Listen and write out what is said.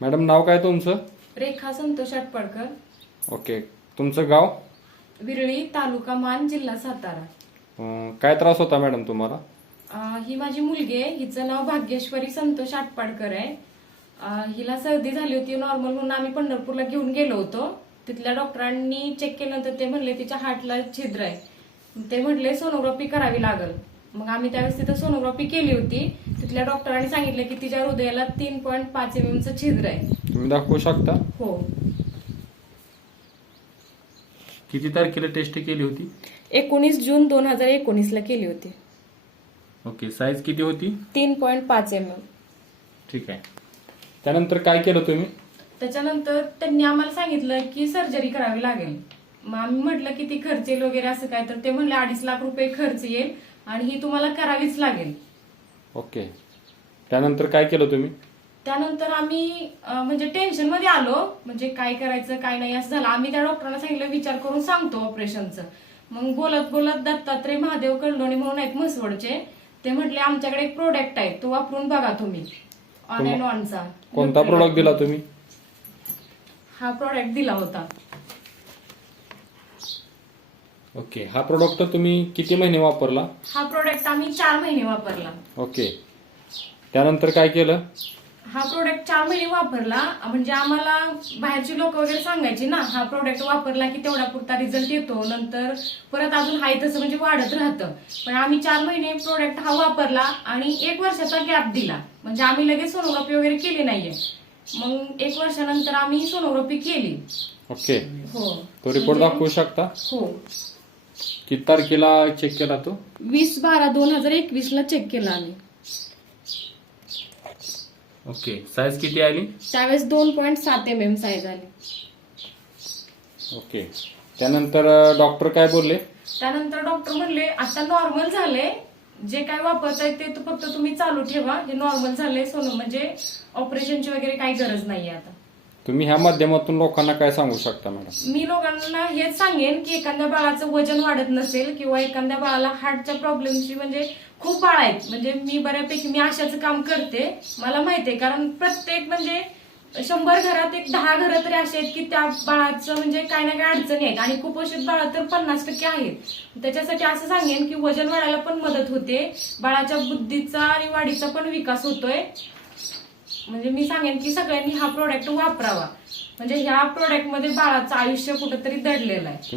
Madam नाव काय तुमचं? रेखा Santosh Atpadkar, okay. तुमचं गाव? विरळी, तालुका मान, जिल्हा सातारा. काय त्रास होता मॅडम तुम्हाला? ही माझी मुलगी आहे. हिचं नाव भाग्येश्वरी संतोष आटपाडकर आहे. हिला सर्दी झाली होती नॉर्मल म्हणून आम्ही पंढरपूरला घेऊन गेलो होतो. तिथल्या डॉक्टरांनी चेक केल्यानंतर ते म्हणले तिच्या हार्टला छिद्र आहे. ते म्हटले सोनोग्राफी करावी लागल. मग आम्ही त्यावेळेस तिथं सोनोग्राफी केली होती. तिथल्या डॉक्टरांनी सांगितलं की तिच्या हृदयाला 3.5 mm चं छिद्र आहे. तुम्ही दाखवू शकता? हो. किती तारखेला टेस्ट केली होती? 19 जून 2019 ला केली होती. ओके. साईज किती होती? 3.5 mm. ठीक आहे. त्यानंतर काय केलं तुम्ही? त्याच्यानंतर त्यांनी आम्हाला सांगितलं की सर्जरी करावी लागेल. मग आम्ही म्हटलं की ती खर्च येईल वगैरे असं काय, तर ते म्हणले 2.5 लाख रुपये खर्च येईल आणि ही तुम्हाला करावीच लागेल. ओके. त्यानंतर काय केलं तुम्ही? त्यानंतर आम्ही म्हणजे टेन्शन मध्ये आलो, म्हणजे काय करायचं काय नाही असं झालं. आम्ही त्या डॉक्टरांना सांगितलं विचार करून सांगतो ऑपरेशनचं. मग बोलत बोलत दत्तात्रय महादेव कळलोणी म्हणून आहेत म्हसवडचे, ते म्हटले आमच्याकडे एक प्रोडक्ट आहे तो वापरून बघा तुम्ही, ऑन अँड ऑनचा. कोणता प्रोडक्ट दिला तुम्ही? हा प्रोडक्ट दिला होता. ओके. हा प्रोडक्ट तुम्ही किती महिने वापरला? हा प्रोडक्ट आम्ही 4 महिने वापरला. ओके. त्यानंतर काय केलं? हा प्रोडक्ट 4 महिने वापरला. म्हणजे आम्हाला बाहेरची लोक वगैरे सांगायची ना, हा प्रोडक्ट वापरला की तेवढा पुरता रिझल्ट येतो, नंतर परत अजून हाय तसं म्हणजे वाढत राहतं. पण आम्ही 4 महिने प्रोडक्ट हा वापरला आणि 1 वर्षाचा गॅप दिला. म्हणजे आम्ही लगेच सोनोग्राफी वगैरे केली नाहीये. मग 1 वर्षानंतर आम्ही सोनोग्राफी केली. ओके. हो. तो रिपोर्ट दाखवू शकता? हो. किती तारखेला चेक केला तो? 20/12/2021 ला चेक केला आम्ही. ओके. साईज किती आली? त्यावेळेस 2.7 mm साईज आली. ओके. त्यानंतर डॉक्टर काय बोलले? त्यानंतर डॉक्टर म्हणले आता नॉर्मल झाले, जे काय वापरताय ते फक्त तुम्ही चालू ठेवा, हे नॉर्मल झाले सोनं, म्हणजे ऑपरेशनची वगैरे काही गरज नाहीये आता. तुम्ही ह्या माध्यमातून लोकांना काय सांगू शकता मॅडम? मी लोकांना हेच सांगेन की एखाद्या बाळाचं वजन वाढत नसेल किंवा एखाद्या बाळाला हार्टच्या प्रॉब्लेमची, म्हणजे खूप बाळ आहेत, म्हणजे मी बऱ्यापैकी मी आशाचं काम करते, मला माहितीये, कारण प्रत्येक म्हणजे 100 घरात 10 घरं तरी असे आहेत की त्या बाळाचं म्हणजे काय ना काय अडचणी आहेत आणि कुपोषित बाळ तर 50% आहेत. त्याच्यासाठी असं सांगेन की वजन वाढायला पण मदत होते, बाळाच्या बुद्धीचा आणि वाढीचा पण विकास होतोय. म्हणजे मी सांगेन की सगळ्यांनी हा प्रोडक्ट वापरावा, म्हणजे ह्या प्रोडक्टमध्ये बाळाचं आयुष्य कुठेतरी दडलेलं आहे.